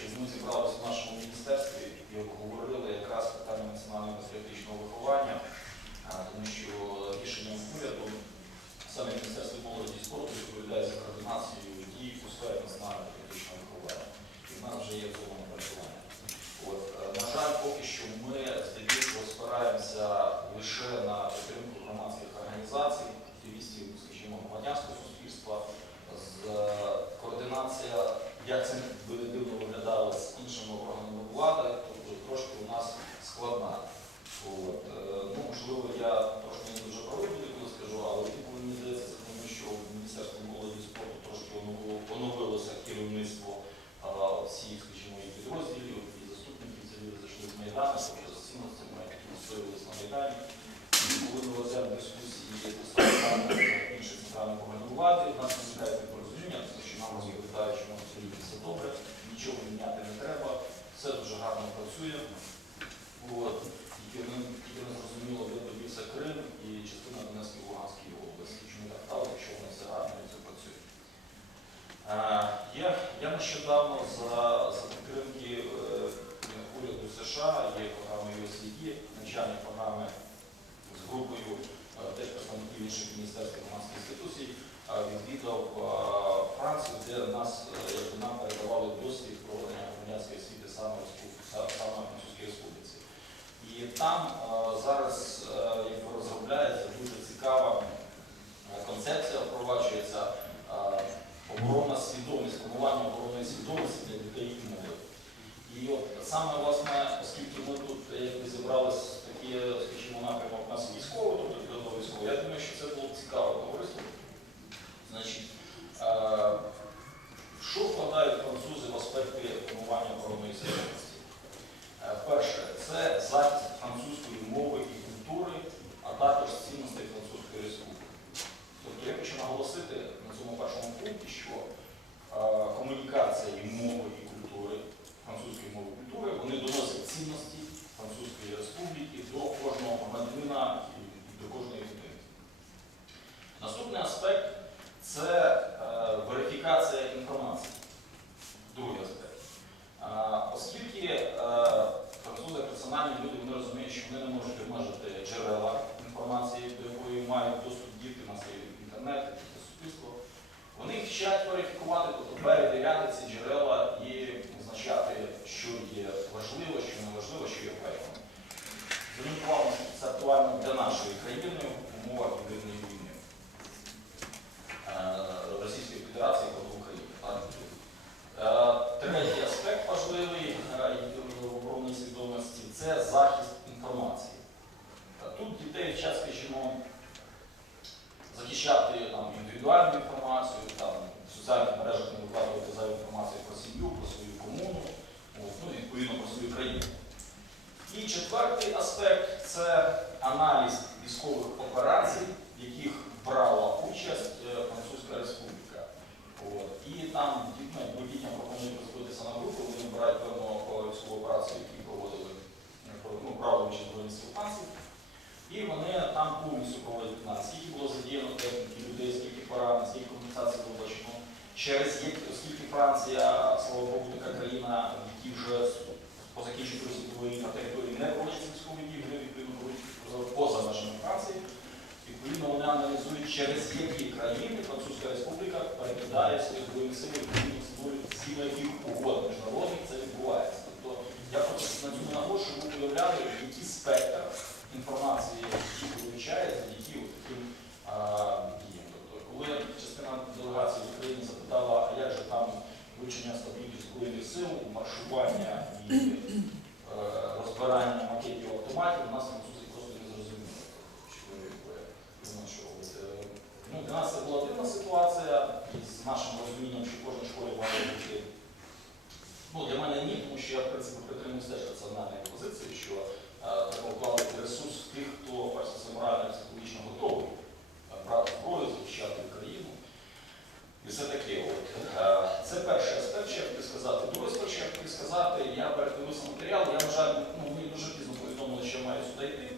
щоб ми зібралися в нашому міністерстві і обговорили якраз питання національно-патріотичного виховання, тому що рішенням уряду саме Міністерство молоді і спорту відповідає за координацію дій у сфері національного патріотичного виховання. І в нас вже є в цьому напрацювання. От, е, На жаль, поки що ми здебільшого спираємося лише на підтримку громадських організацій, активістів, скажімо, громадянського суспільства, з е, координація як це все дуже гарно працює. От. Тільки не, зрозуміло, де добився Крим і частина Донецької Луганської області. Чому так стало, якщо вони все гарно і це працює? Е, я, я нещодавно за, за підтримки е, уряду США є програма USAID, навчальні програми з групою е, теж представників інших міністерств громадських інституцій, відвідав Францію, де нас е, нам передавали досвід проведення громадянської освіти саме в Французькій Республіці. І там зараз е, розробляється дуже цікава е, концепція, впроваджується е, оборонна свідомість, формування оборонної свідомості для дітей і молоді. І от саме власне, оскільки ми тут якби зібрались в такі, скажімо, напрямок нас військово, тобто військово, я думаю, що це було цікаво товариство. Значить, е, в що вкладають французи в аспекти формування оборонної свідомості? Е, Перше, це захист французької мови і культури, а також цінностей Французької республіки. Тобто я хочу на цьому першому пункті, що комунікація і мови і культури, французької мови і культури, вони доносять цінності Французької республіки до кожного громадянина і і до кожної людини. Наступний аспект це е, верифікація інформації. Другий аспект. Е, Оскільки е, французи як раціональні люди вони розуміють, що вони не можуть обмежити джерела інформації, до якої мають доступ діти на свій інтернет, і суспільство, вони їх вчать верифікувати, тобто перевіряти ці джерела і визначати, що є важливо, що не важливо, що є правильно. Зверніть увагу, наскільки це актуально для нашої країни в умовах гібридної війни е, Російської Федерації проти України. так? Е, Третій аспект важливий е, в оборонній свідомості це захист інформації. Е, Тут дітей вчать, скажімо, захищати там, індивідуальну інформацію, там, в соціальних мережах не викладувати зайву інформацію про сім'ю, про свою комуну, от, ну, і відповідно про свою країну. І четвертий аспект це аналіз військових операцій, в яких брала участь е, Французька Республіка. От. І там дітям пропонують розбитися на групи, вони обирають певну військову операцію, які проводили, е, ну, брали участь збройні сили. І вони там повністю проводять аналіз, скільки було задіяно техніки, людей, скільки поранень, скільки компенсацій вибачено. Через оскільки Франція, слава Богу, така країна, в якій вже по закінченню світової на території не проводяться військові дії, вони відповідно проводять поза межами Франції. Відповідно, вони аналізують, через які країни Французька Республіка перекидає свої збройні сили створюють згідно угод міжнародних це відбувається. Тобто я просто на цьому наголошую, щоб ви уявляли, який спектр інформації, які завдяки от таким діям. Тобто, коли частина делегації в Україні запитала, а як же там вивчення стабільних збройних сил, маршування і е, розбирання макетів автоматів, у нас французи просто не зрозуміли, що ви якби, визначовуєте. Для нас це була дивна ситуація, і з нашим розумінням, що в кожній школі має бути. Ну, для мене ні, тому що я, в принципі, притримуюсь теж раціональної позиції, що е, треба вкладати ресурс тих, хто перш за все морально і психологічно готовий е, брати зброю, захищати країну. І все таке. От. Е, Це перший аспект, що я хотів сказати. Другий аспект, що я хотів сказати, я передивився матеріал, я, на жаль, ну, мені дуже пізно повідомили, що я маю сюди йти.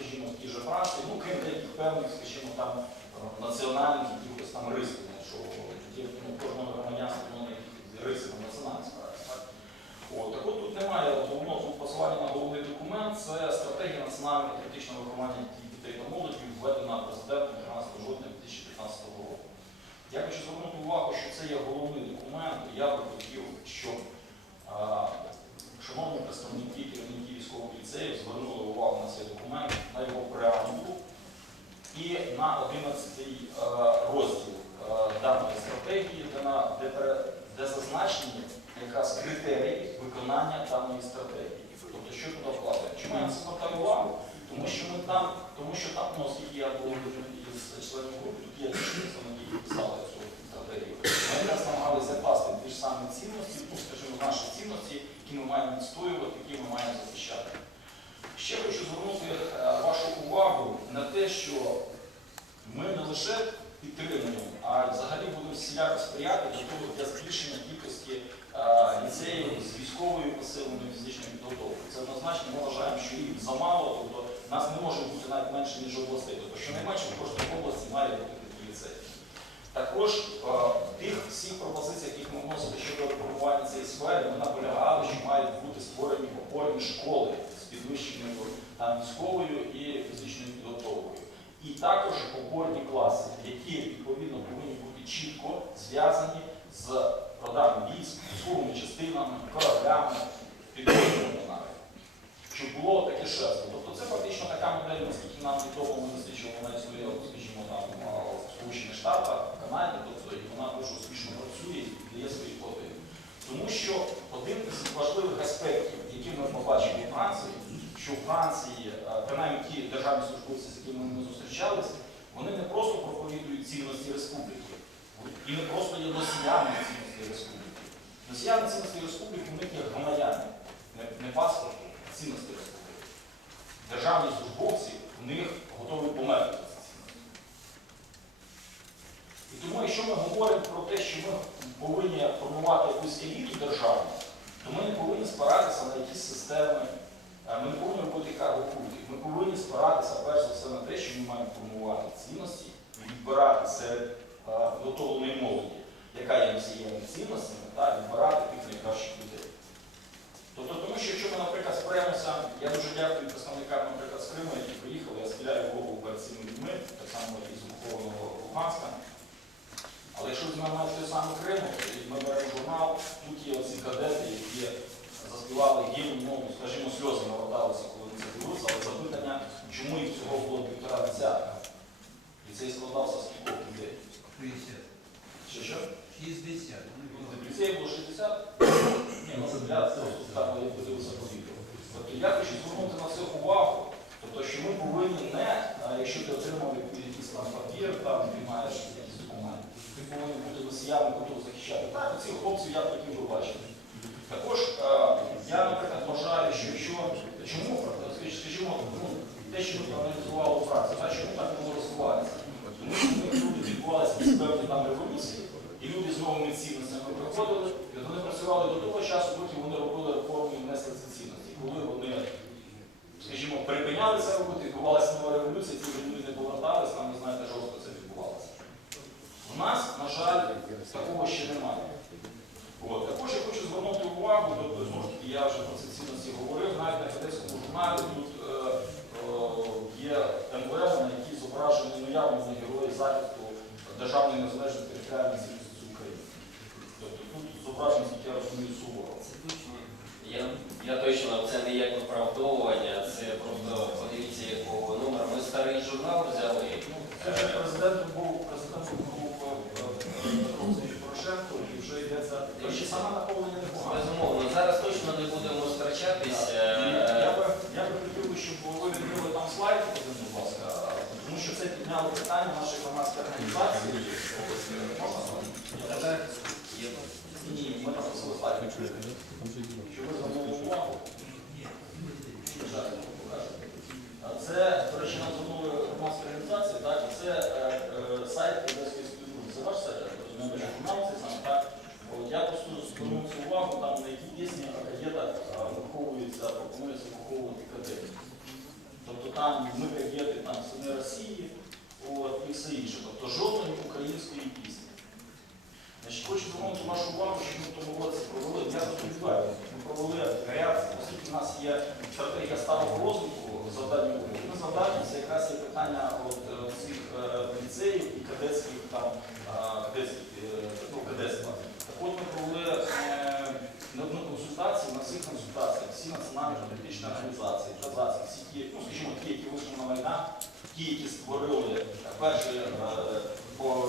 скажімо, в тій же Франції, ну крім деяких певних, скажімо, там е, національних якихось там рис, що ну, кожного громадянства вони риси національність праці. От, так от тут немає головного посилання на головний документ, це стратегія національного критичного виховання дітей та молоді, введена президентом 13 жовтня 2015 року. Я хочу звернути увагу, що це є головний документ, і я би хотів, щоб е, тому що там, ну, оскільки я був із членів групи, тут є які писали цю стратегію. Ми якраз намагалися закласти ті ж самі цінності, ну, скажімо, наші цінності, які ми маємо відстоювати, які ми маємо захищати. Ще хочу звернути е, вашу увагу на те, що ми не лише підтримуємо, а взагалі будемо всіляко сприяти для того для збільшення кількості е, ліцеїв з військовою посиленою фізичною підготовкою. Це однозначно ми вважаємо, що їх замало, тобто нас не може бути навіть менше, ніж областей. Тобто, щонайменше в кожній області має бути такий ліцей. Також е, тих всіх пропозиціях, які ми вносили щодо реформування цієї сфери, ми наполягали, що мають бути створені опорні школи з підвищеною військовою і фізичною підготовкою. І також опорні класи, які відповідно повинні бути чітко зв'язані з родами військ, військовими частинами, кораблями, підрозділами Щоб було таке шефство. Тобто це фактично така модель, наскільки нам відомо, ми досліджували вона існує, скажімо, там в Сполучених Штатах, в Канаді, тобто і вона дуже успішно працює і дає свої плоди. Тому що один з важливих аспектів, які ми побачили у Франції, що у Франції, е, принаймні ті державні службовці, з якими ми зустрічалися, вони не просто проповідують цінності республіки, і не просто є носіями цінності республіки. Носіями цінності республіки у них є громадяни, не, не паспорт, а цінності республіки. Державні службовці у них готові померти. за ці цінності. І тому, якщо ми говоримо про те, що ми повинні формувати якусь еліту державну, то ми не повинні спиратися на якісь системи, е, ми не повинні робити карго-культів. Ми повинні спиратися перш за все на те, що ми маємо формувати цінності і відбирати серед е, підготовленої молоді, яка є носієм цінностями, та відбирати тих найкращих людей. Тобто, тому що якщо ми, наприклад, спремося, я дуже дякую представникам, наприклад, з Криму, які приїхали, я стріляю в голову перед цими людьми, так само і з Духовного Луганська. Але якщо навіть той саме Крим, і ми беремо журнал, тут є оці кадети, які заспівали гімн, ну, скажімо, сльози наверталися, коли вони це дивилися, але запитання, чому їх цього було півтора десятка. І це і складався з кількох людей. 60. Що що? 60. Ліцеї було 60? Ні, ну це для це там я подивився по відео. Тобто я хочу звернути на це увагу. Тобто, що ми повинні не, а, якщо ти отримав якийсь там папір, там ти маєш якісь документи, ти повинен бути носіями, готовий захищати. Так, цих хлопців я хотів би бачити. Також е, я, наприклад, вважаю, що якщо чому скажімо, скажімо, ну, те, що ми проаналізували у фракції, а чому так було розвиватися? Тому що люди відбувалися з певні там революції, і люди з новими цінностями приходили, і вони працювали до того часу, поки вони робили реформи і внесли ці цінності. Коли вони, скажімо, припиняли це робити, відбувалася нова революція, ці вже люди не поверталися, там, ви знаєте, жорстко це відбувалося. У нас, на жаль, такого ще немає. От. Також я хочу звернути увагу, тобто, знову ж таки, я вже про ці цінності говорив, навіть на кадетському журналі тут е, е, є емблема, на якій зображені наявні герої захисту державної незалежної територіальної цілісності України. Тобто тут зображені, як я розумію, суворо. Я, я точно це не як виправдовування, це просто подивіться, якого номера. Ми старий журнал взяли. Ну, Це вже президент був, президентом був е, Порошенко, і вже йдеться. Саме наповнення непогано. Безумовно, зараз точно не будемо сперечатися. Я би, я би хотів, щоб ви відкрили там слайд, будь ласка, тому що це підняло питання нашої громадської організації. Можна? Ні, ми попросили слайд. Щоб ви звернули увагу. Це, до речі, нам звернули громадські організації, так, це е, е, сайт Одеської спілкування. Це ваш сайт, я розумію, що журнал цей сам, так? От я просто звернув цю увагу, там на які пісні о кадетах а, виховується, пропонується виховувати кадетів. Тобто там ми кадети, там сини Росії, от, і все інше. Тобто жодної української пісні. Значить, хочу звернути вашу увагу, що ми в тому році провели, я розповідаю, ми провели ряд, оскільки в нас є стратегія сталого розвитку завдання України. Ми завдання це якраз є питання от, е, цих е, ліцеїв і кадетських там е, кадетських е, ну, кадетства. Так от ми провели е, не одну консультацію, на цих консультаціях політичні організації, організації, всі ті, ну скажімо, ті, які вийшли на Майдан, ті, які створили перші, е, по-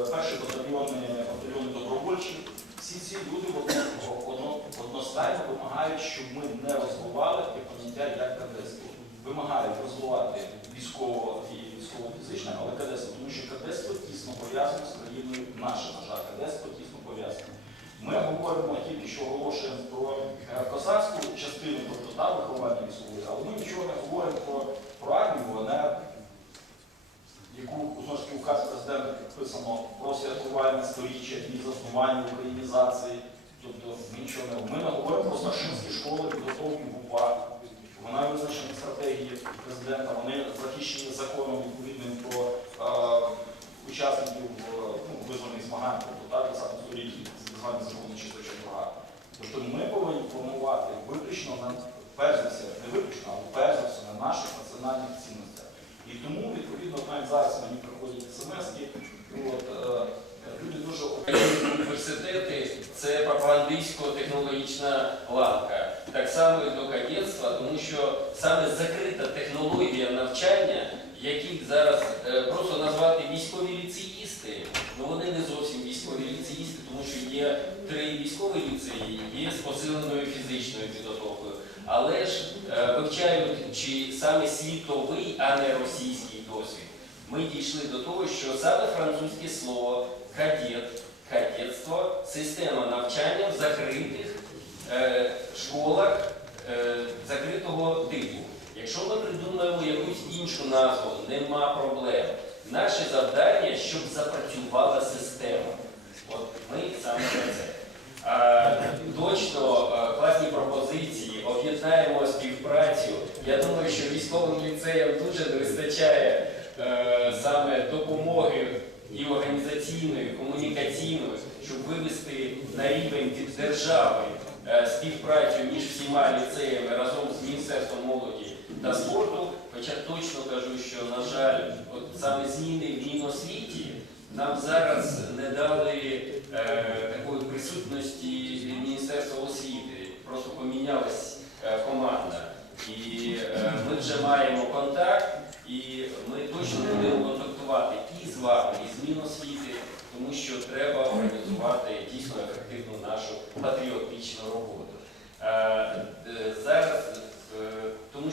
е, перші батальйони, батальйони добровольчі, всі ці люди одно- одно- одностайно вимагають, щоб ми не розвивали поняття як кадетство. Вимагають розвивати військово і військово-фізичне, але кадетство, тому що кадетство тісно пов'язане з країною наше, на жаль, кадетство тісно пов'язане. Ми говоримо тільки що оголошуємо про е, козацьку частину, тобто та виховання військової, але ми нічого не говоримо про, про армію, вона яку таки указ президента підписано про святкування сторіччя і заснування українізації. Тобто ми нічого не ми не говоримо про старшинські школи підготовки в УПА. Вона визначена стратегії президента, вони захищені законом відповідним про е, учасників е, ну, визвольних змагань, тобто так, 20 столітті, звані закони чисточок врага. Тобто ми повинні формувати виключно на перш за все, не виключно, але перш за все на наших національних цінностях. І тому, відповідно, навіть зараз мені приходять смс-ки, е, люди дуже Університети це пропагандистсько-технологічна ланка. Так само і до кадетства, тому що саме закрита технологія навчання, яких зараз е, просто назвати військові ліцеїсти, ну вони не зовсім тому що є три військові ліцеї, є з посиленою фізичною підготовкою. Але ж е, вивчають чи саме світовий, а не російський досвід. Ми дійшли до того, що саме французьке слово кадет, кадетство, система навчання в закритих е, школах е, закритого типу. Якщо ми придумаємо якусь іншу назву, нема проблем. Наше завдання, щоб запрацювала система. От ми саме про це. А, точно е, класні пропозиції, об'єднаємо співпрацю. Я думаю, що військовим ліцеям дуже не вистачає е, саме допомоги і організаційної, і комунікаційної, щоб вивести на рівень держави е, співпрацю між всіма ліцеями разом з Міністерством молоді та спорту. Хоча точно кажу, що, на жаль, от саме зміни в Міносвіті нам зараз не дали е, такої присутності від Міністерства освіти. Просто помінялась е, команда. І е, ми вже маємо контакт, і ми точно будемо контактувати і з вами, і з Міносвіти, тому що треба організувати дійсно ефективну нашу патріотичну роботу. Е, е, зараз, е, тому що